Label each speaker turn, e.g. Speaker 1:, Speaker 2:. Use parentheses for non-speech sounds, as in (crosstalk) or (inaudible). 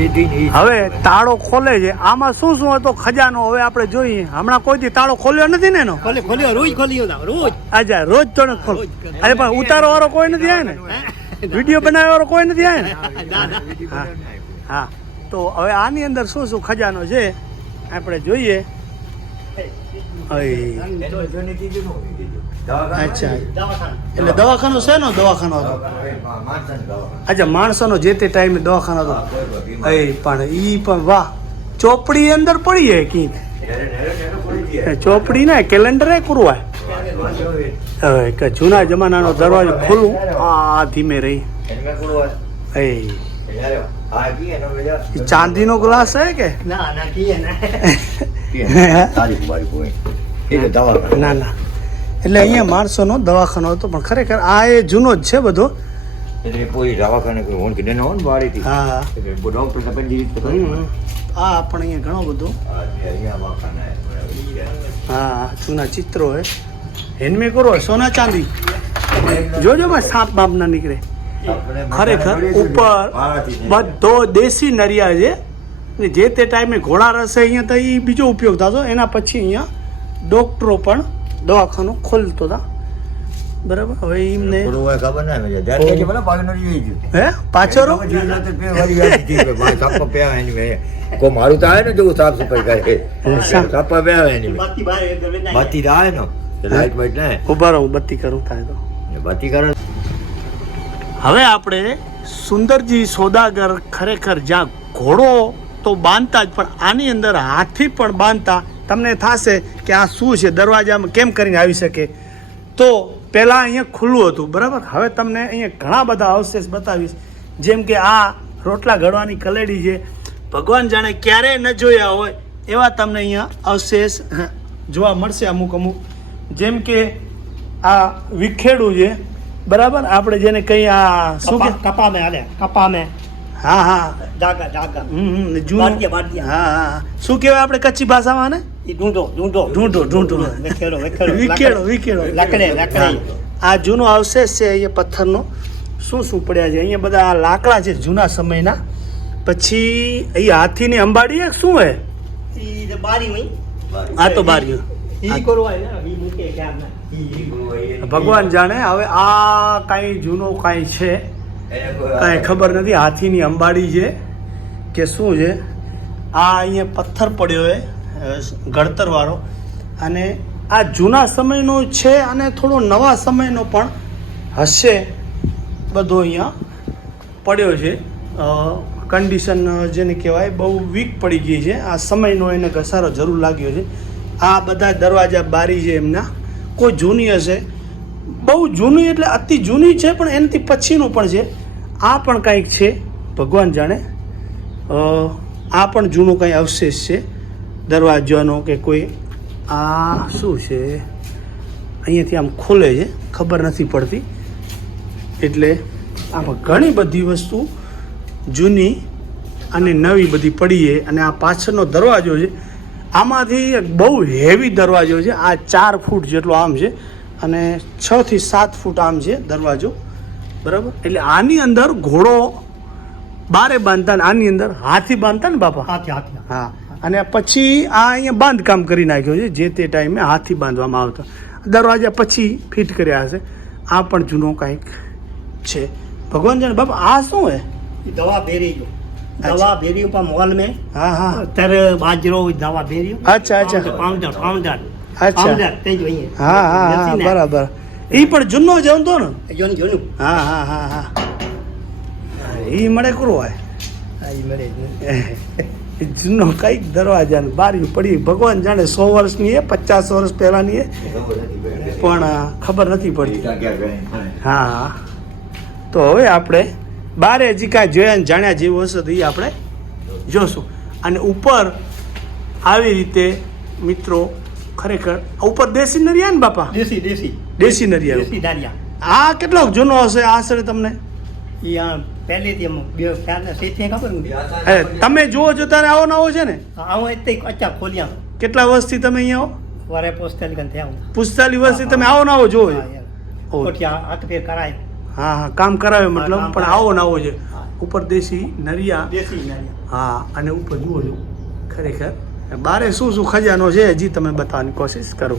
Speaker 1: હવે તાળો ખોલે છે આમાં શું શું હતો ખજાનો હવે આપણે જોઈએ હમણાં કોઈ દી તાળો ખોલ્યો નથી ને એનો
Speaker 2: ખોલી ખોલ્યો રોજ ખોલ્યો રોજ
Speaker 1: અચ્છા રોજ તો ખોલ અરે પણ ઉતારો વાળો કોઈ નથી આવે ને વીડિયો બનાવ્યો વાળો કોઈ નથી આવે ને હા તો હવે આની અંદર શું શું ખજાનો છે આપણે જોઈએ અય,
Speaker 3: એનો જોને કીધું નો કીધું. દવાખાનું
Speaker 1: અચ્છા
Speaker 2: દવાખાનું
Speaker 1: એટલે દવાખાનો શેનો દવાખાનો હતો
Speaker 3: દવાખાનું હોય, મા- માણસાનું દવાખાનું.
Speaker 1: અચ્છા માણસોનો જે તે ટાઈમે દવાખાનો હતો
Speaker 3: હા, કોઈ કોઈ બીમાર.
Speaker 1: એ પણ ઈ પણ વાહ. ચોપડી અંદર પડી હે કીક
Speaker 3: નેરે નેરે નેરે પડી ગયા.
Speaker 1: ચોપડી ના કેલેન્ડર એ કરવાય
Speaker 3: વાંચો એ.
Speaker 1: હવે કે જૂના જમાનાનો દરવાજો ખોલું આ ધીમે રહી.
Speaker 3: એમાં કોણ હોય?
Speaker 1: એ.
Speaker 3: યાર, આ કી એનો બીજા?
Speaker 1: ઈ ચાંદીનો ગ્લાસ છે કે?
Speaker 2: ના ના. (laughs)
Speaker 1: એટલે અહીંયા માણસોનો દવાખાનો હતો પણ ખરેખર આ એ જૂનો જ છે બધો.
Speaker 3: એટલે કોઈ દવાખાને કોઈ હોન કે નેનો હોન વાળીથી.
Speaker 1: હા.
Speaker 3: એટલે ડોક્ટર તો પેલી રીતે કરી.
Speaker 1: આ પણ અહીંયા ઘણો બધો.
Speaker 3: હા
Speaker 1: જૂના ચિત્રો હે. હેન્ડમે કરો સોના ચાંદી. જોજો માં સાપ બાપ ના નીકળે. ખરેખર ઉપર બધો દેશી નરિયા છે. ને જે તે ટાઈમે ઘોડા રસે અહીંયા તો એ બીજો ઉપયોગ થતો. એના પછી અહીંયા ડોક્ટરો પણ દવાખાનું ખોલતો હતા બરાબર? હવે એમને
Speaker 3: ખબર ના.
Speaker 1: હે?
Speaker 3: પે હતી કે મારે તો આવે ને જેવું સાફ સફાઈ કરે.
Speaker 1: સા-
Speaker 3: સાપા આવે એની મેં.
Speaker 2: બાકી બહાર એકદમ વેચાઈ
Speaker 3: બાતી તો આવે ને. લાઈટ બાઈટ ના
Speaker 1: ઊભા રહો બત્તી કરું થાય તો.
Speaker 3: બત્તી બાતી કરે.
Speaker 1: હવે આપણે સુંદરજી સોદાગર ખરેખર જ્યાં ઘોડો તો બાંધતા જ પણ આની અંદર હાથી પણ બાંધતા. તમને થશે કે આ શું છે દરવાજામાં કેમ કરીને આવી શકે? તો પહેલાં અહીંયા ખુલ્લું હતું બરાબર? હવે તમને અહીંયા ઘણા બધા અવશેષ બતાવીશ. જેમ કે આ રોટલા ઘડવાની કલેડી છે. ભગવાન જાણે ક્યારેય ન જોયા હોય એવા તમને અહીંયા અવશેષ જોવા મળશે અમુક અમુક. જેમ કે આ વિખેડું છે બરાબર? આપણે જેને કઈ આ શું કે
Speaker 2: કપામે કપા મેં હાલે કપા મેં
Speaker 1: હા હા.
Speaker 2: ડાગા ડાગા
Speaker 1: હમ, હમ, જૂન. હા હા શું કહેવાય આપણે કચ્છી ભાષામાં ને
Speaker 2: ઢૂંઢો ઢૂંઢો.
Speaker 1: ઢૂંઢો, ઢૂંઢો.
Speaker 2: વેખેડો વેખેડો
Speaker 1: વિકેડો વિકેડો
Speaker 2: લાકડે. લાકડે
Speaker 1: આ જૂનો અવશેષ છે અહીંયા પથ્થરનો. શું શું પડ્યા છે? અહીંયા બધા આ લાકડા છે જૂના સમયના. પછી અહીં હાથીની અંબાડી એક શું હે?
Speaker 2: ઈ જે બારી હોય.
Speaker 1: આ તો
Speaker 2: બારી
Speaker 1: ભગવાન જાણે હવે આ કાંઈ જૂનો કાંઈ છે. કાંઈ ખબર નથી હાથીની અંબાડી છે કે શું છે? આ અહીંયા પથ્થર પડ્યો છે. ગળતરવાળો અને આ જૂના સમયનો છે અને થોડો નવા સમયનો પણ હશે બધો અહીંયા પડ્યો છે. કન્ડિશન જેને કહેવાય બહુ વીક પડી ગઈ છે. આ સમયનો એને ઘસારો જરૂર લાગ્યો છે. આ બધા દરવાજા બારી છે એમના. કોઈ જૂની હશે. બહુ જૂની એટલે અતિ જૂની છે, પણ એનાથી પછીનું પણ છે. આ પણ કંઈક છે. ભગવાન જાણે. આ પણ જૂનો કંઈ અવશેષ છે. દરવાજાનો કે કોઈ આ શું છે? અહીંયાથી આમ ખોલે છે ખબર નથી પડતી. એટલે આમાં ઘણી બધી વસ્તુ જૂની અને નવી બધી પડી છે અને આ પાછળનો દરવાજો છે. આમાંથી એક બહુ હેવી દરવાજો છે. આ ચાર ફૂટ જેટલો આમ છે અને છથી સાત ફૂટ આમ છે દરવાજો. બરાબર? એટલે આની અંદર ઘોડો બારે બાંધતા ને આની અંદર હાથી બાંધતા ને બાપા?
Speaker 2: હાથી હાથી.
Speaker 1: હા. અને પછી આ અહીંયા બાંધકામ કરી નાખ્યો છે જે તે ટાઈમે હાથી બાંધવામાં આવતો. દરવાજા પછી ફિટ કર્યા હશે. આ પણ જૂનો કાંઈક છે. ભગવાન જાણે બાપા આ શું હે?
Speaker 2: દવા ભેરી ગયો. દવા ભેરી ઉપર મોલ મેં.
Speaker 1: હા હા.
Speaker 2: ત્યારે બાજરો દવા ભેરી.
Speaker 1: અચ્છા અચ્છા.
Speaker 2: પાવડર પાવડર
Speaker 1: અચ્છા.
Speaker 2: તે જોઈએ
Speaker 1: હા હા હા બરાબર. એ પણ જૂનો જ હતો ને?
Speaker 2: જૂનું જૂનું.
Speaker 1: હા હા હા હા. એ મળે કરો હોય
Speaker 2: એ મળે (laughs)
Speaker 1: જૂનો કંઈક દરવાજા ને બારી પડી. ભગવાન જાણે સો વર્ષની એ પચાસ વર્ષ પહેલાની એ પણ ખબર નથી પડતી. હા. તો હવે આપણે બારે હજી કાંઈ જોયા ને જાણ્યા જેવું હશે તો એ આપણે જોશું. અને ઉપર આવી રીતે મિત્રો ખરેખર ઉપર દેશી નરિયા ને બાપા?
Speaker 2: દેશી દેશી.
Speaker 1: દેશી નરિયા આ કેટલો જૂનો હશે? આશરે તમને?
Speaker 2: એ આ પહેલેથી એમ બે ચાર ને શેઠે ખબર નથી.
Speaker 1: તમે જુઓ છો તારે આવો ને આવો છે ને?
Speaker 2: આવું એટલે અચ્છા ખોલ્યા.
Speaker 1: કેટલા વર્ષથી તમે અહીંયા આવો
Speaker 2: વારે પોસ્તાલી ગણ થયા હું.
Speaker 1: પુસ્તાલીસ વર્ષથી તમે આવો ને આવો જોવો
Speaker 2: કોઠિયા હાથ ફેર કરાય.
Speaker 1: હા હા કામ કરાવે મતલબ પણ આવો ને આવો છે. ઉપર દેશી નરિયા.
Speaker 2: દેશી નરિયા.
Speaker 1: હા અને ઉપર જુઓ છો. ખરેખર. બારે શું શું ખજાનો છે હજી તમે બતાવવાની કોશિશ કરો.